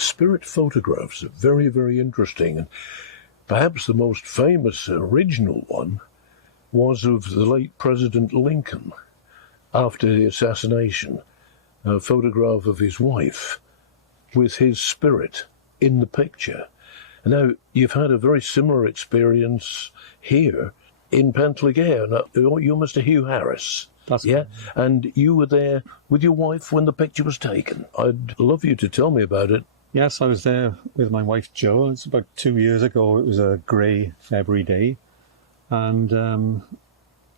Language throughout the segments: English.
spirit photographs are very, very interesting. And perhaps the most famous original one was of the late President Lincoln after the assassination, a photograph of his wife with his spirit in the picture. Now, you've had a very similar experience here in Penllergare. Now, you're Mr. Huw Harris. That's yeah, and you were there with your wife when the picture was taken. I'd love you to tell me about it. Yes, I was there with my wife Jo. It's about 2 years ago. It was a grey February day, and I'm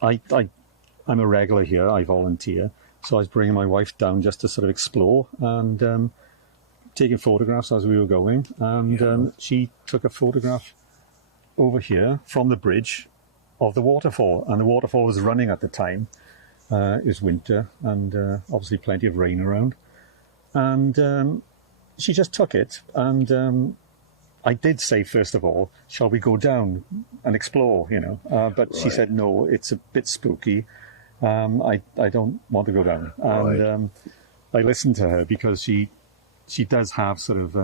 a regular here. I volunteer, so I was bringing my wife down just to sort of explore and taking photographs as we were going. And she took a photograph over here from the bridge of the waterfall, and the waterfall was running at the time. It was winter, and obviously plenty of rain around. And she just took it, and I did say, first of all, shall we go down and explore, but she said, no, it's a bit spooky. I don't want to go down. And I listened to her because she does have sort of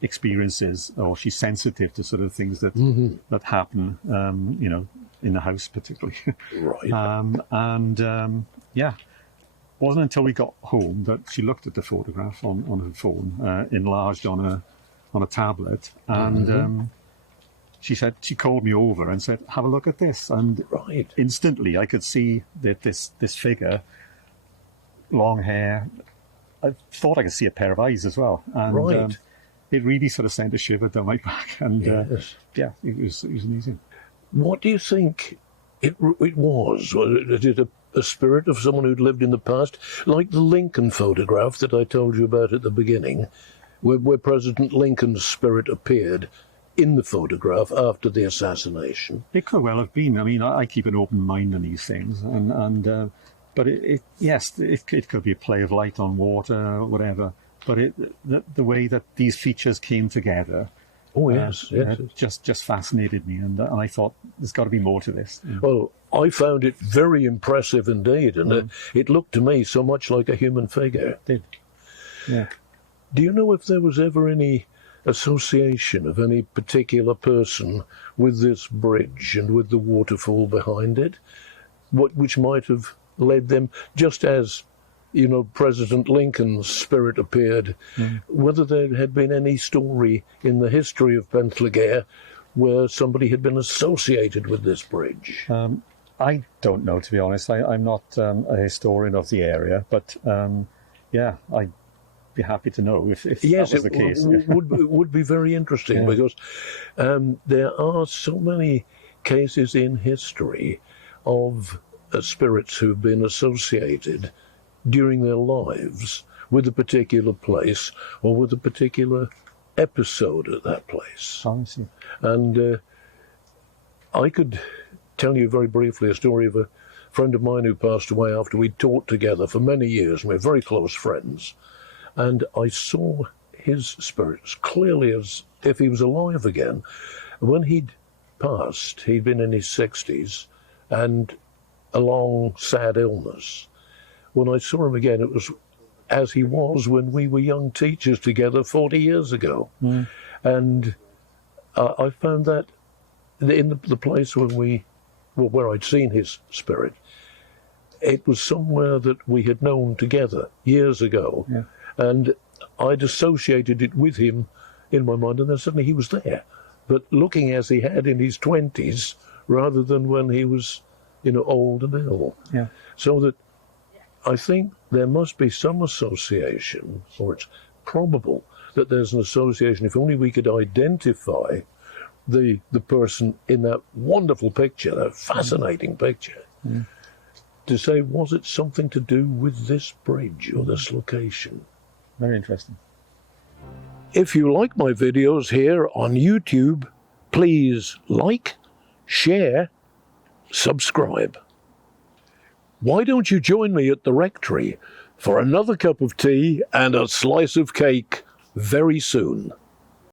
experiences, or she's sensitive to sort of things that that happen, in the house particularly. Right. Yeah, wasn't until we got home that she looked at the photograph on her phone, enlarged on a tablet, and she called me over and said, have a look at this. And instantly I could see that this figure, long hair, I thought I could see a pair of eyes as well. And it really sort of sent a shiver down my back. And it was amazing. What do you think it was? Was it a spirit of someone who'd lived in the past? Like the Lincoln photograph that I told you about at the beginning, where President Lincoln's spirit appeared in the photograph after the assassination. It could well have been. I mean, I keep an open mind on these things, but it could be a play of light on water or whatever. But the way that these features came together, just fascinated me, and I thought there's got to be more to this. Well, I found it very impressive indeed, and it looked to me so much like a human figure. It did. Yeah. Do you know if there was ever any association of any particular person with this bridge and with the waterfall behind it, which might have led them, just as President Lincoln's spirit appeared, whether there had been any story in the history of Penllergare where somebody had been associated with this bridge? I don't know, to be honest. I'm not a historian of the area, but I'd be happy to know if that was the case. would be very interesting, because there are so many cases in history of spirits who've been associated during their lives with a particular place or with a particular episode at that place. I see. And I could tell you very briefly a story of a friend of mine who passed away after we'd taught together for many years, and we're very close friends. And I saw his spirit as clearly as if he was alive again. When he'd passed, he'd been in his 60s, and a long, sad illness. When I saw him again, it was as he was when we were young teachers together 40 years ago. And I found that in the place where I'd seen his spirit, it was somewhere that we had known together years ago. Yeah. And I'd associated it with him in my mind, and then suddenly he was there, but looking as he had in his 20s rather than when he was, old and ill. Yeah. So that I think there must be some association, or it's probable that there's an association. If only we could identify the person in that wonderful picture, that fascinating picture, to say, was it something to do with this bridge or this location? Very interesting. If you like my videos here on YouTube, please like, share, subscribe. Why don't you join me at the rectory for another cup of tea and a slice of cake very soon?